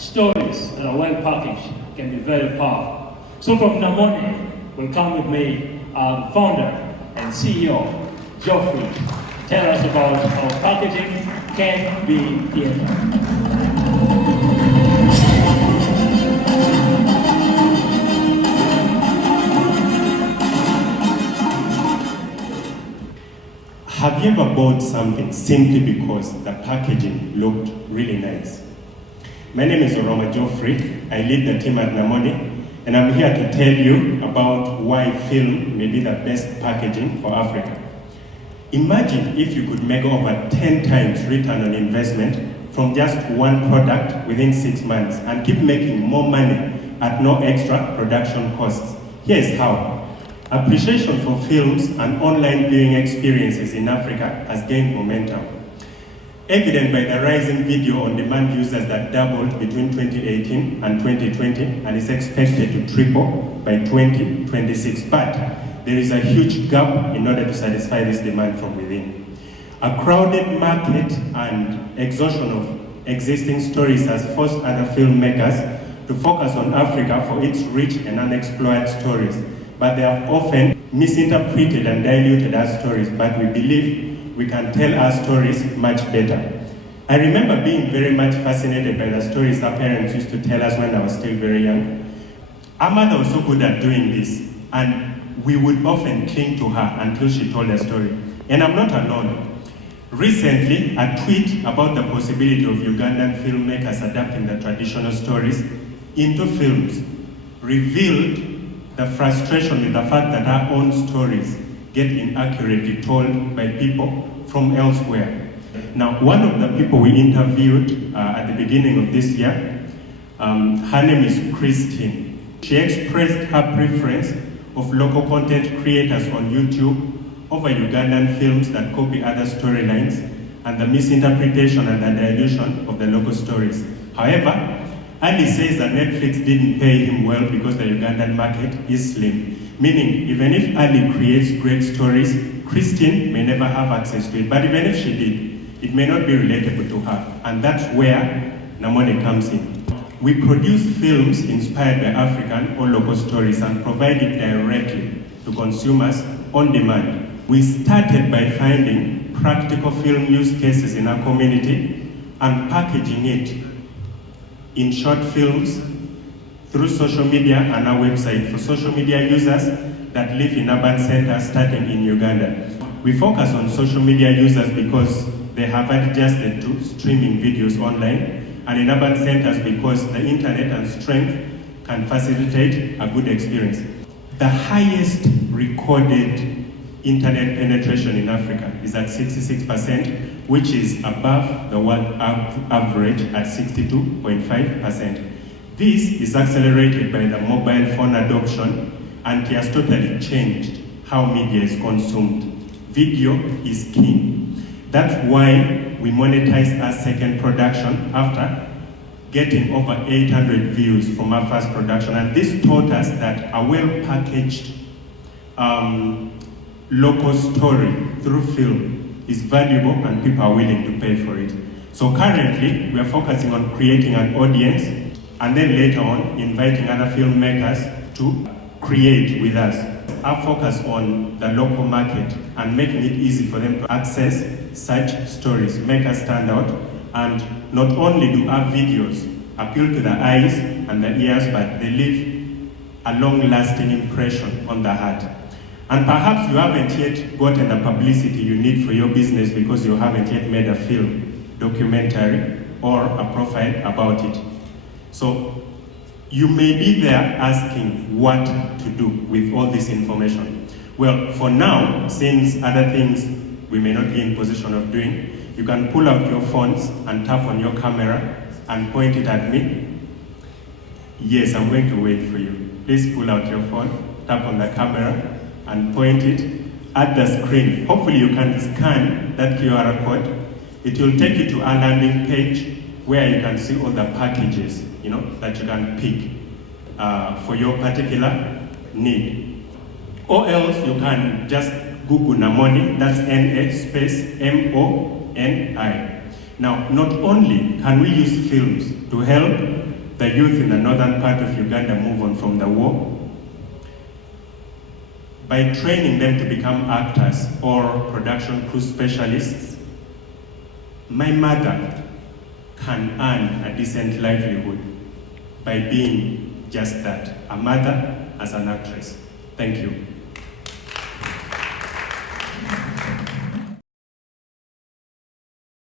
stories that are well packaged can be very powerful. So from Moni will come with me, founder and CEO, Geoffrey, tell us about how packaging can be theater. Have you ever bought something simply because the packaging looked really nice? My name is Geoffrey. I lead the team at Moni, and I'm here to tell you about why film may be the best packaging for Africa. Imagine if you could make over 10 times return on investment from just one product within 6 months and keep making more money at no extra production costs. Here's how. Appreciation for films and online viewing experiences in Africa has gained momentum, evident by the rising video-on-demand users that doubled between 2018 and 2020 and is expected to triple by 2026. But there is a huge gap in order to satisfy this demand from within. A crowded market and exhaustion of existing stories has forced other filmmakers to focus on Africa for its rich and unexplored stories. But they have often misinterpreted and diluted our stories, but we believe we can tell our stories much better. I remember being very much fascinated by the stories our parents used to tell us when I was still very young. Our mother was so good at doing this, and we would often cling to her until she told a story. And I'm not alone. Recently, a tweet about the possibility of Ugandan filmmakers adapting the traditional stories into films revealed the frustration with the fact that our own stories get inaccurately told by people from elsewhere. Now, one of the people we interviewed at the beginning of this year, her name is Christine. She expressed her preference of local content creators on YouTube over Ugandan films that copy other storylines and the misinterpretation and the dilution of the local stories. However, Ali says that Netflix didn't pay him well because the Ugandan market is slim. Meaning, even if Ali creates great stories, Christine may never have access to it. But even if she did, it may not be relatable to her. And that's where Moni comes in. We produce films inspired by African or local stories and provide it directly to consumers on demand. We started by finding practical film use cases in our community and packaging it in short films through social media and our website for social media users that live in urban centers starting in Uganda. We focus on social media users because they have adjusted to streaming videos online, and in urban centers because the internet and strength can facilitate a good experience. The highest recorded internet penetration in Africa is at 66%, which is above the world average at 62.5%. This is accelerated by the mobile phone adoption, and it has totally changed how media is consumed. Video is king. That's why we monetized our second production after getting over 800 views from our first production. And this taught us that a well-packaged local story through film is valuable and people are willing to pay for it. So currently, we are focusing on creating an audience and then later on inviting other filmmakers to create with us. Our focus on the local market and making it easy for them to access such stories, make us stand out, and not only do our videos appeal to the eyes and the ears, but they leave a long-lasting impression on the heart. And perhaps you haven't yet gotten the publicity you need for your business because you haven't yet made a film, documentary, or a profile about it. So you may be there asking what to do with all this information. Well, for now, since other things we may not be in position of doing, you can pull out your phones and tap on your camera and point it at me. Yes, I'm going to wait for you. Please pull out your phone, tap on the camera, and point it at the screen. Hopefully you can scan that QR code. It will take you to a landing page where you can see all the packages, that you can pick for your particular need. Or else you can just Google Moni, that's N-A space M-O-N-I. Now, not only can we use films to help the youth in the northern part of Uganda move on from the war, by training them to become actors or production crew specialists, my mother can earn a decent livelihood by being just that, a mother as an actress. Thank you.